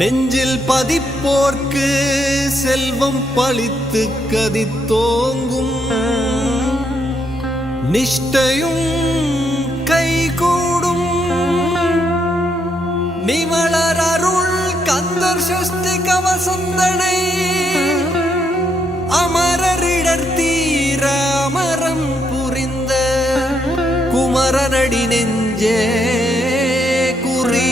நெஞ்சில் பதிப்போர்க்கு செல்வம் பழித்து கதித்தோங்கும் நிஷ்டையும் கைகூடும் நிமலர் அருள் கந்தர் சஷ்டி கவசந்தனை அமரரிடர் தீர அமரம் புரிந்த குமரனடி நெஞ்சே குறி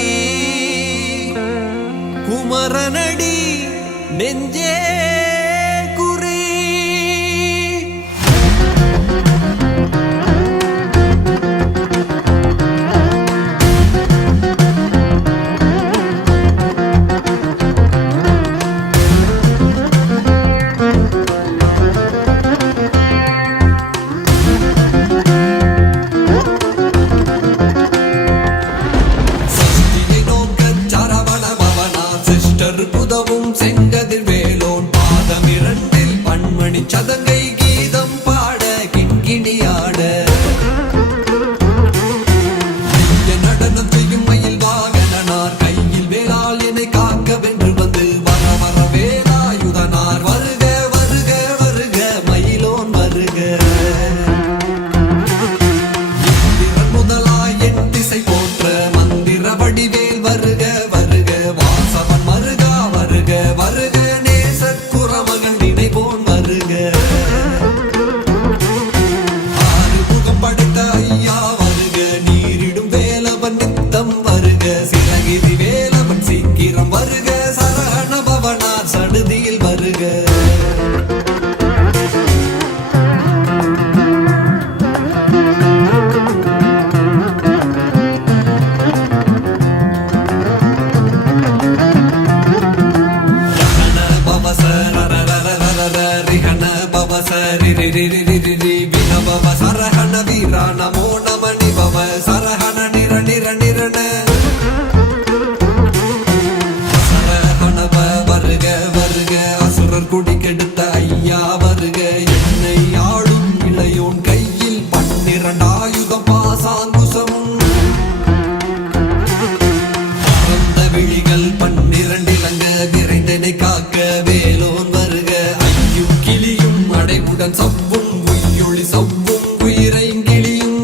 குமரனடி நெஞ்சே புதவும் செங்கதிர் வேலோன் பாதம் இரண்டில் பன்மணி சதங்கை கீதம் பாட கிண்கிணியாட நடனம் செய்யும் மயில் வாகனார் கையில் வேளால் என்னை காக்க வென்று வந்து வர வர வேலாயுதனார் வருக வருக வருக மயிலோன் வருக முதலாய் என் திசை போற்ற மந்திர வடிவேல் வருக வருக வாசவன் வருக வருக நேசர் குறமகன் நினைப்போன் வருக ஆறுமுகம் படைத்த ஐயா வருக நீரிடும் வேலவன் நித்தம் வருக சிறகிரி வேலவன் சீக்கிரம் வருக சரகண பவனார் சடுதியில் வருக சரஹண வீரா நமோ நம நிபவ சரஹண நிர நிர நிரண சரஹணவ வருக வருக அசுரர் குடி கெடுத்த ஐயா வருக என்னை ஆளும் இளையோன் கையில் 12 ஆயுதம் பாசாங்குசமும் பரந்த விழிகள் 12 இலங்க விரைந்தனை காக்க வேலோன் வருக ஐயும் கிளியும் அடைவுடன் சவ்வும் உயிரொளி சவ்வும் உயிரையும் கிளியும்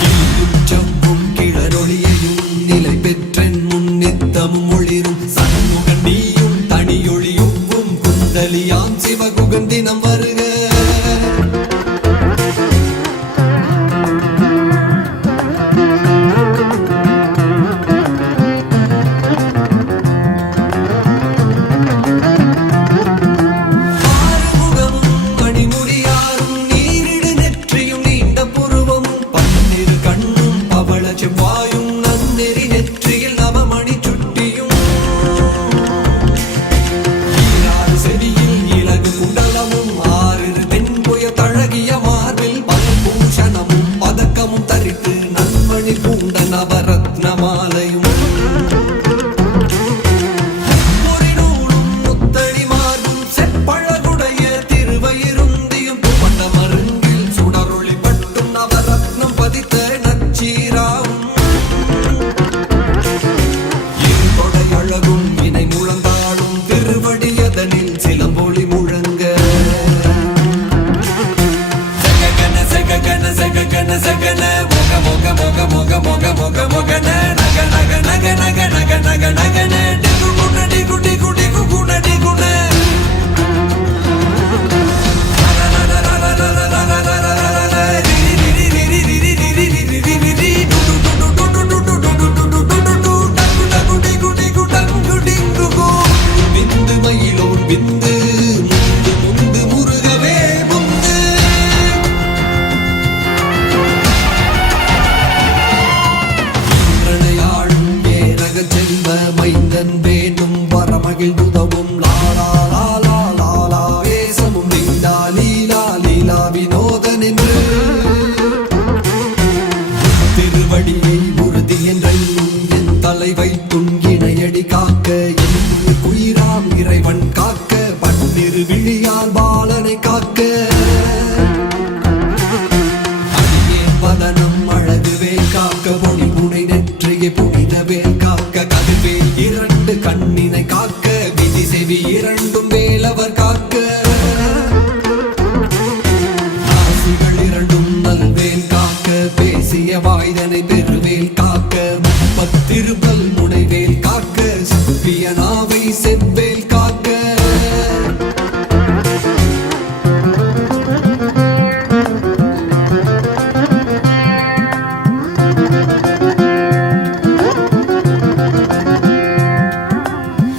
கிளியும் சவ்வும் கிளரொளியையும் நிலை பெற்றென் முன்னித்தமும் ஒளிரும் சண்முகன் நீயும் தனியொளியுவும் குந்தலியாம் சிவகுகன் தினம் வருக செவ்வாயும் நன்னெறி நெற்றியில் நவமணி சுட்டியும் ஈராறு செவியில் இலகு குண்டலமும் 6 தென்புய தழகிய மார்பில் பல்பூஷணமும் பதக்கமும் தரித்து நன்மணி பூண்ட நவரத்ன மாலையும் பொறிநூலும் முத்தடி மார்பும் செப்பழகுடைய திருவயிருந்தியும் துவண்ட மருங்கில் சுடரொளி பட்டும் நவரத்னம் பதித்த நச்சீராவும் அழகும் இணை முழந்தாடும் திருவடியதனில் சிலம்பொலி முழங்க சககன சககன சககன சகன மொக மொக மொக மொக மொக மொக மொகன நக நக நக நக நக நக நகன டிகு குண டிகு டிகு டிகு குண டிகுண விந்து முந்து முந்து முருகவே முந்து இன்றனையாளும் ஏரக செல்வ மைந்தன் வேண்டும் வரமகிழ் உதவும் லாலா லாலா லாலா வேசமும் லீலா லீலா லீலா வினோதன் என்று திருவடியை உறுதி என்றென்னும் என் தலை வைத்தும் இணையடி காக்க என்று குயிராம் இறைவன் காக்க 12 விழியால் பாலனை காக்க அடியே பதனம் அழகுவே காக்க பொடி புனை நெற்றியை புனிதவே காக்க செவ்விய நாவை செவ்வேல் காக்க.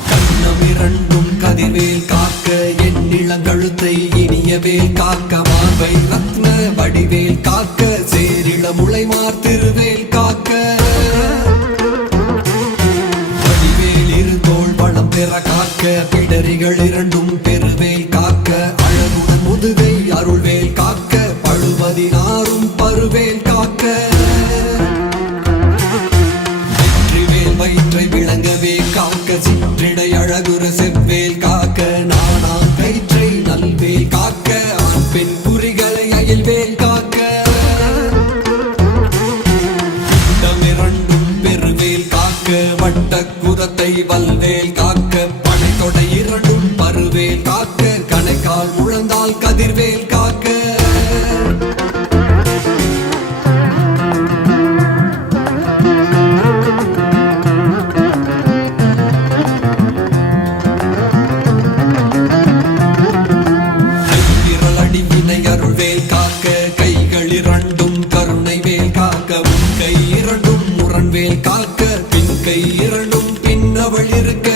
கண்ணமிரண்டும் கதிர்வேல் காக்க, என் இளங்கழுத்தை இனியவேல் காக்க. மார்பை ரத்ன வடிவேல் காக்க, சேரிள முளைமார் திருவேல் காக்க. வடிவேல் இருந்தோள் வளம் பெற காக்க, பிடரிகள் இரண்டும் பெருவேல் காக்க. அழகுடன் முதுகை அருள்வேல் காக்க, பழுவதினாரும் பருவேல் காக்க. வெற்றிவேல் வயிற்றை விளங்கவே காக்க, சிற்றிடை அழகுற செவ்வேல் காக்க. நானாம் கயிற்றை நல்வேல் காக்க, ஆண் பெண் குறிகளை அயல்வேல் காக்க. இடமிரண்டும் பெருவேல் காக்க, வட்ட குரத்தை வல்வேல் காக்க. படைத்தொடை இரண்டும் பருவேல் காக்க, கணைக்கால் முழந்தால் கதிர்வேல் காக்க. அருள்வேல் காக்க, கைகள் இரண்டும் கருணை வேல் காக்க. உன் கை இரண்டும் முரண்வேல் காக்க, பின் கை இரண்டும் பின்னவள் இருக்க.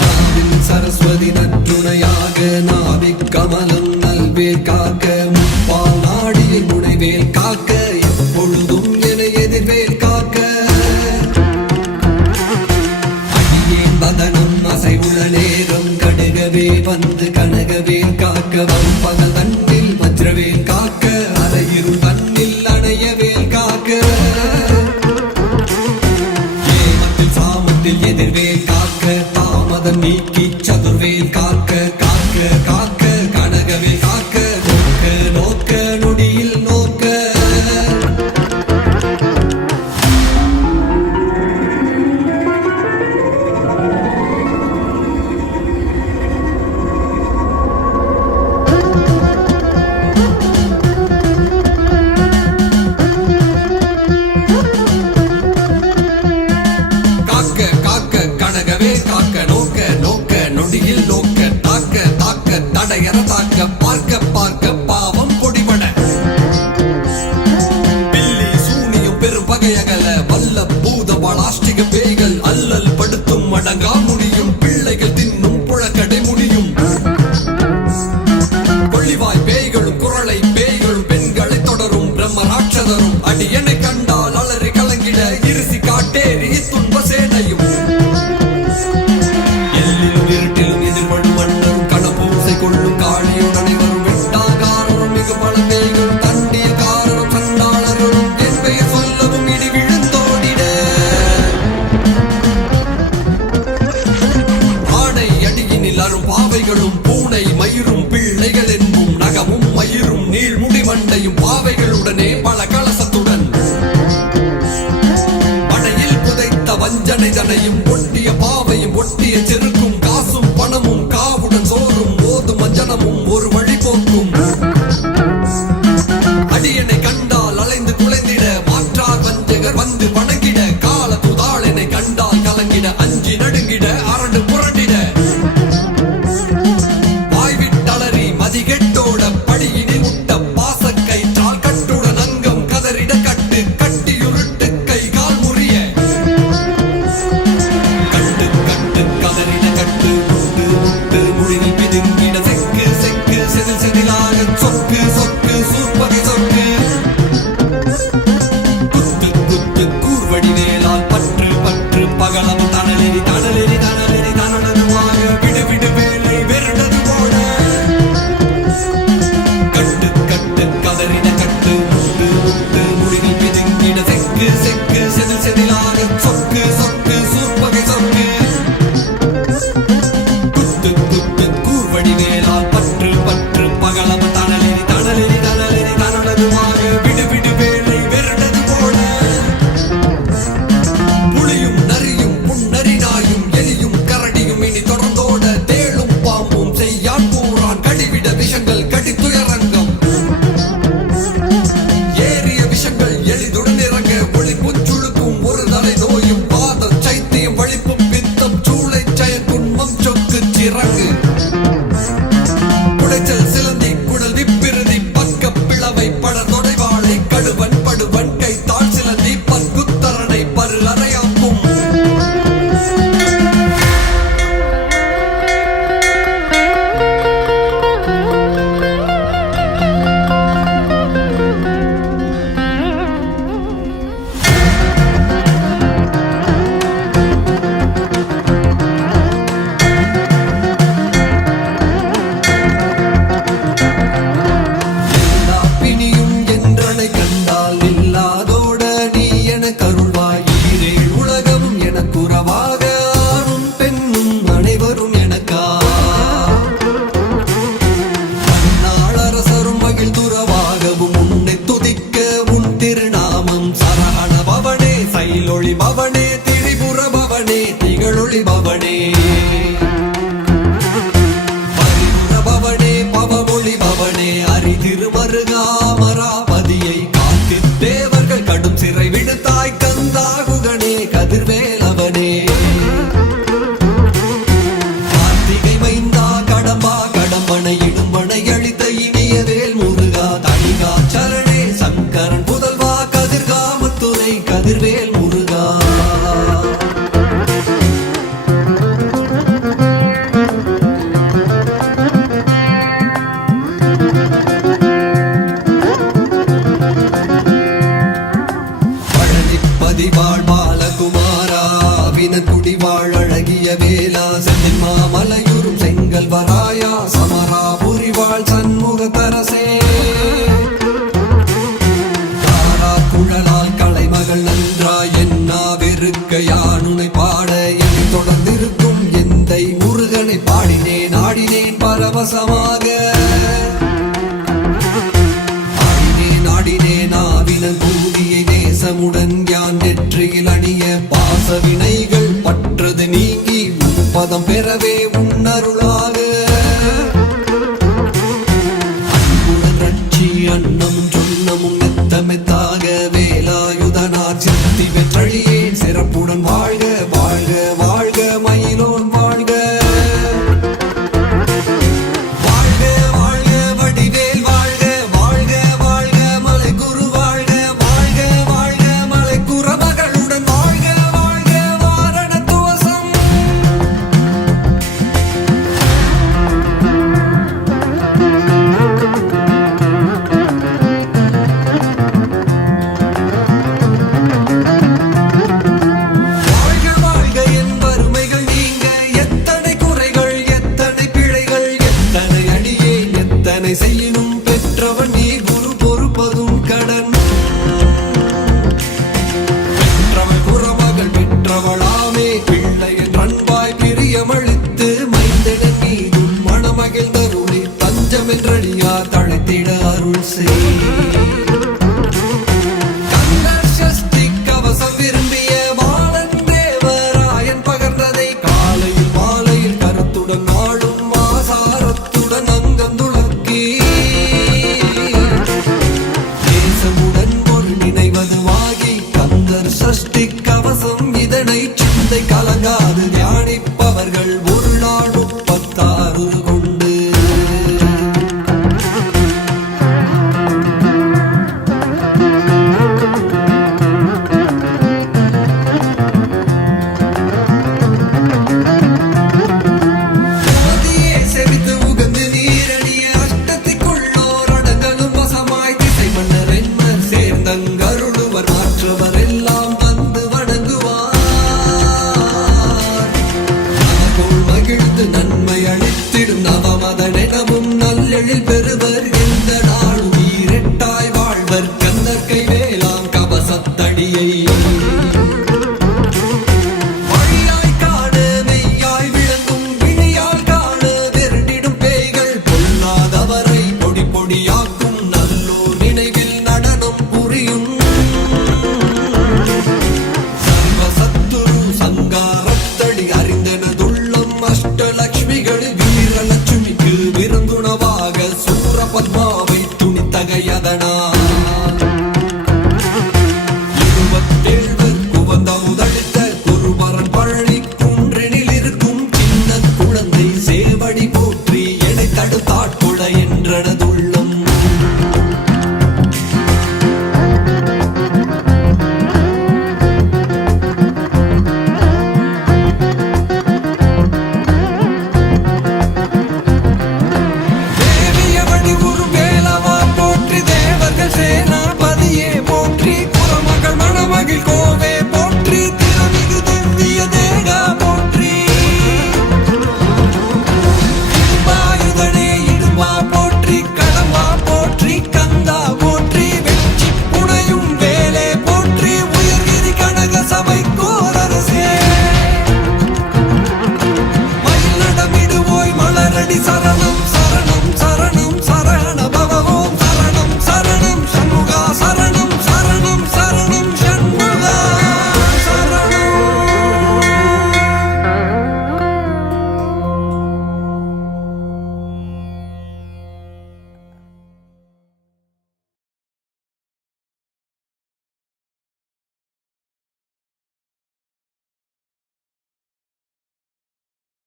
நாவில் சரஸ்வதி நற்றுணையாக, நாவிக் கமலம் நல்வேல் காக்க. முப்பால் நாடியை முனைவேல் காக்க, எப்பொழுதும் என எதிர்வேல் காக்க. அடியேன் வதனம் அசைவுள்ள நேரம் கடுகவே வந்து கனகவேல் காக்க. பகல் தன்னில் வஜ்ரவேல் காக்க, அரையிருள் தன்னில் அணையவேல் காக்க. ஏமத்தில் சாமத்தில் எதிர்வேல் காக்க, தாமதம் நீக்கி சதுர்வேல் காக்க. காக்க காக்க கனகவேல் காக்க, நோக்க நோக்க நொடியில் நோக்க. தடையற தாக்க, பார்க்க பார்க்க பாவம் பொடிபட. பில்லி சூனியும் பெரும் பகையகல, வல்ல பூத பலாஷ்டிக பேய்கள் அல்லல் படுத்தும் அடங்கா முடியும். பிள்ளைகள் தின்னும் புழக்கடை முடியும். கொள்ளிவாய் பேய்களும் குரளை பேய்களும் பெண்களை தொடரும் பிரம்ம ராட்சதரும். அடியனை கண்டால் அலறி கலங்கிட, இருசி காட்டேறி துன்ப சேனையும். எல்லிலும் இருட்டிலும் எதிர்படும் மன்னரும், கணப்பூசை கொள்ளும் காளியுடனே வரும் வெட்டாகாரரும். மிகு பல பேய்களும் தண்டிய காரரும் சண்டாளர்களும், என் பெயர் சொல்லவும் இடி விழுந்தோடிட. ஆடை அடியினில் அரும் பாவைகளும், பூனை மயிரும் பிள்ளைகள் என்பும். நகமும் மயிரும் நீள்முடி மண்டையும், பாவைகளுடனே பல கலசத்துடன். மடையில் புதைத்த வஞ்சனை தனையும், ஒட்டிய பாவையும் ஒட்டிய செருக்கும். காசும் பணமும் காவுடன் சோறும், ஓதும் அஞ்சனமும் ஒரு வழி போக்கும். அடியனை கண்டால் அலைந்து குலைந்திட, மாற்றார் வஞ்சகர் வந்து வணங்கிட. கால துதாளனை கண்டால் கலங்கிட, அஞ்சி நடுங்கிட அரண்டு புரண்டிட. வாய்விட்டளறி மதிகெட்டோட, படியினில் முட்ட பாசக்கயிற்றால் கட்டுடன் அங்கம் கதறிட. கட்டு கட்டியுருட்டு கை கால் முறிய. கட்டு கட்டு கதறிட கட்டு, முட்டு முட்டு முழுகி பிதுங்கிட. செக்கு செக்கு செதில் செதிலாக, சொக்கு சொக்கு சூர்பகை சொக்கு. குத்து குத்து கூர்வடி வேலால் பற்று பற்று பகலம் தணலெறி தணலெறி தணலெறி தனனதுமாக. விடு விடு வேலை வெறுடது போட. கட்டு கட்டு கதறிட கட்டு, முட்டு முட்டு முழுகி பிதுங்கிட. செக்கு செக்கு செதில் செதிலாக, சொக்கு சொக்கு சூர்பகை சொக்கு. குத்து குத்து கூர்வடி வேலால் பற்று பற்று பகலம் தணலெறி தணலெறி தணலெறி தனனதுமாக. விடு விடு வேலை வெறுடது போட. புலியும் நரியும் புன்னரி நாயும் எலியும் கரடியும் இனி தொடர்ந்தோட. தேளும் பாம்பும் செய்யான் பூரான், கடிவிட விஷங்கள் கடித்துயரங்கம். ஏறிய விஷங்கள் எளிதுடன் இறங்க, ஒளி புச்சுழுக்கும் ஒரு தலை நோயும். பாதம் பொழிபவனே பரிபுரபவனே பவமொழிபவனே அரிதிருமருகா அமராவதியை காத்து தேவர்கள் கடும் சிறை விடுத்தாய் கந்தாகுகனே கதிர்வேலவனே கார்த்திகை மைந்தா கடம்பா கடம்பனை இடும்பனை அழித்த இனிய வேல் முருகா தனிகா சரணே சங்கரன் புதல்வா கதிர்காமத்துறை கதிர்வேல் முருகா பதிவாழ் பாலகுமாரா வினக்குடி வாழ் அழகிய வேலா செந்தில் மாமலையுறும் செங்கல் வராயா சமரா புரிவாள் சண்முக தரசே தாரா குழலால் கலைமகள் நன்றாய் என்னா வெறுக்க யானுனை பாட என்னை தொடர்ந்திருக்கும் எந்தை முருகனை பாடினேன் ஆடினேன் பரவசமாக கூடியை நேசமுடன் யான் நெற்றியில் அணிய பாசவினைகள் பற்றது நீங்கி பதம் பெறவே உன்னருளாக அன்புடன் ரட்சி அன்னமும் சொன்னமும் மெத்த மெத்தாக வேலாயுதனார் சித்தி வெற்றழியே சிறப்புடன் வாழ்க வாழ்க வாழ்க மயிலோன் வாழ்க செய்யினும் பெற்றவன் நீ குரு பொறுப்பதும் கடன் பெற்றவள் குறமகள் பெற்றவளாமே பிள்ளையின் அன்பாய் பிரியமளித்து மைந்தடன் நீதும் மணமகிழ்ந்தருளி தஞ்சம் என்றடியார் தழைத்திட அருள் செய் சஷ்டி கவசம் இதனை சிந்தை கலங்காது தியானிப்பவர்கள் ஒரு